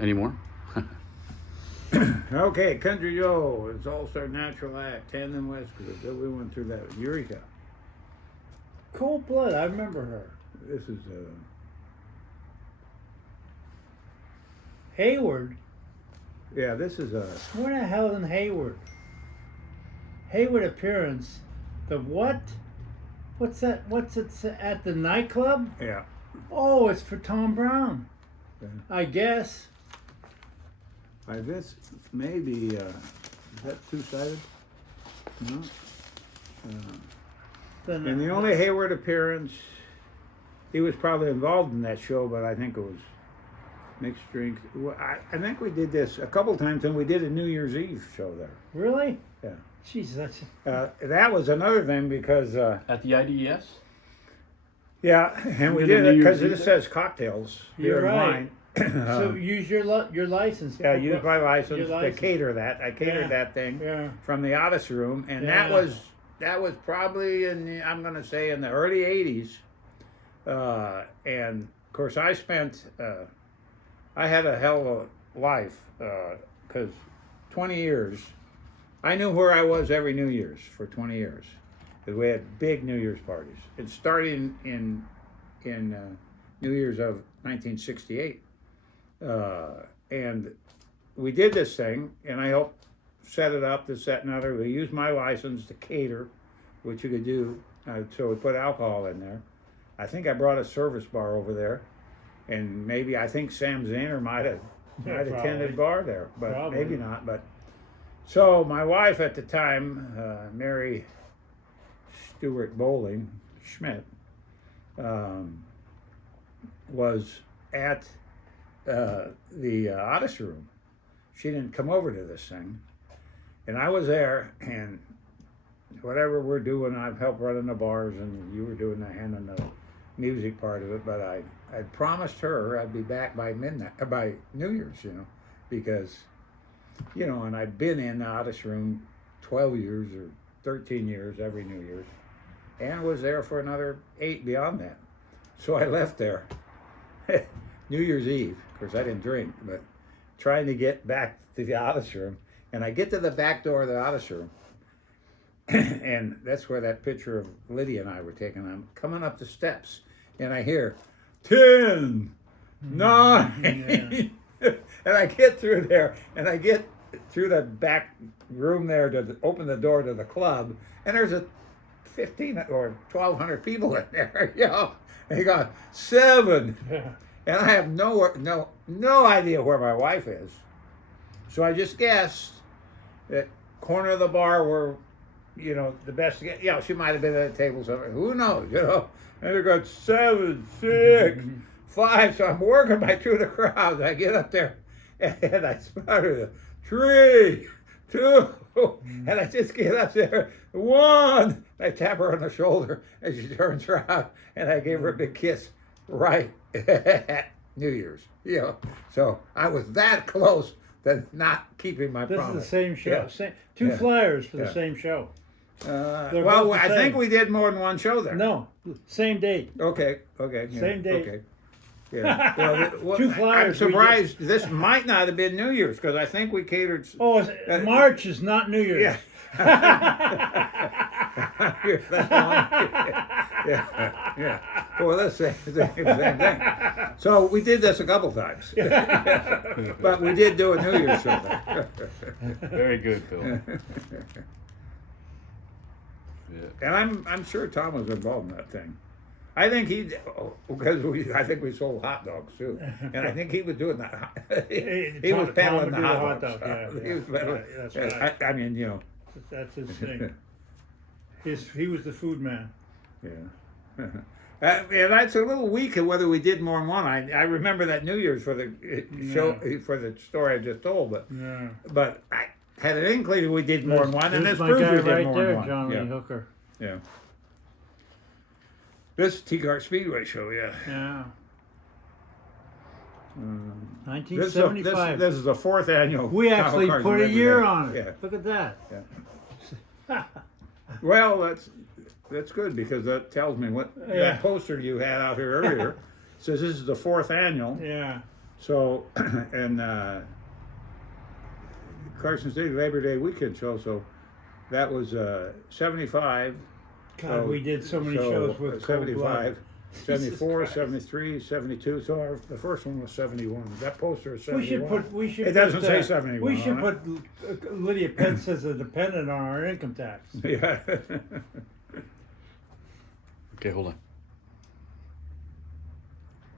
Anymore? Okay, Country Joe, it's All-Star Natural Act, Tandem West Group. We went through that. Eureka. Cold Blood, I remember her. This is Hayward. yeah, this is Where the hell in Hayward? Hayward appearance. The what? What's that? What's it at the nightclub? yeah. Oh, it's for Tom Brown. Okay. I guess. This maybe is that two-sided? No. Then, And the only Hayward appearance, he was probably involved in that show, but I think it was mixed drinks. Well, I think we did this a couple times, and we did a New Year's Eve show there. Really? Yeah. Jesus, that's That was another thing because At the IDES? yeah, and we did a did New it Year's because Eve it there? says cocktails, You're beer and right. wine. so. Use your license. Yeah, use my license Your to license. cater that. I catered Yeah. that thing Yeah. from the Odyssey Room, and Yeah. that was probably in the, I'm going to say in the early '80s. And of course, I spent I had a hell of a life because 20 years, I knew where I was every New Year's for 20 years because we had big New Year's parties. It started in New Year's of 1968. And we did this thing, and I helped set it up, this, that, and other. We used my license to cater, which you could do. So we put alcohol in there. I think I brought a service bar over there, and maybe I think Sam Zaner might have attended bar there, but Probably. maybe not. But so my wife at the time, Mary Stewart Bowling Schmidt, was at the Odyssey Room. She didn't come over to this thing, and I was there, and whatever we're doing, I've helped running the bars, and you were doing the handling the music part of it. But I promised her I'd be back by midnight, by New Year's, because, and I'd been in the Odyssey Room 12 years or 13 years every New Year's, and was there for another 8 beyond that. So I left there. New Year's Eve, of course I didn't drink, but trying to get back to the Odyssey Room, and I get to the back door of the Odyssey Room, and that's where that picture of Lydia and I were taken. I'm coming up the steps, and I hear 10, 9, and I get through there, and I get through the back room there to open the door to the club, and there's a 15 or 1,200 people in there. They got 7. And I have no idea where my wife is. So I just guessed that corner of the bar where, the best, she might have been at a table somewhere. Who knows, And they got 7, 6, 5. So I'm working my through the crowd. I get up there and I sputter 3, 2, and I just get up there. 1. I tap her on the shoulder and she turns around, and I gave her a big kiss right at New Year's. So I was that close to not keeping my This promise. is the same show. Yeah. Two flyers for Yeah. the same show. They're Well, both the I same. think we did more than one show there. No, same date. Okay. Yeah, Same date. Okay. Yeah. Well, Two I'm flyers we surprised this might not have been New Year's because I think we catered. Oh, March is not New Year's. Yeah. yeah. Well, that's the same thing. So we did this a couple times, but we did do a New Year's show there. Very good, Bill. Yeah. And I'm sure Tom was involved in that thing. I think because I think we sold hot dogs too, and I think he was doing that. he was peddling the hot dogs. He was peddling. Yeah, that's right. I mean, That's his thing. He was the food man. Yeah. And that's a little weak of whether we did more than one. I remember that New Year's for the show for the story I just told, but I had an inkling that we did more than one, and this my proves guy we did right more there, than one. John Lee Yeah. Hooker. Yeah. This T-Cart Speedway show, yeah. Yeah. This is, a, 1975. this is the 4th annual. We actually Tahoe Cars put a Every year Day. on it. Yeah. Look at that. Yeah. Well, that's good because that tells me what Yeah. that poster you had out here earlier says this is the 4th annual. Yeah. So, and Carson City Labor Day weekend show, so that was 75. God, we did so many shows with Cold 75, Blood. 74, Christ. 73, 72. So the first one was 71. That poster is 71. We should It doesn't put, say 71 We should on put Lydia Pence as a dependent on our income tax. Yeah. Okay, hold on.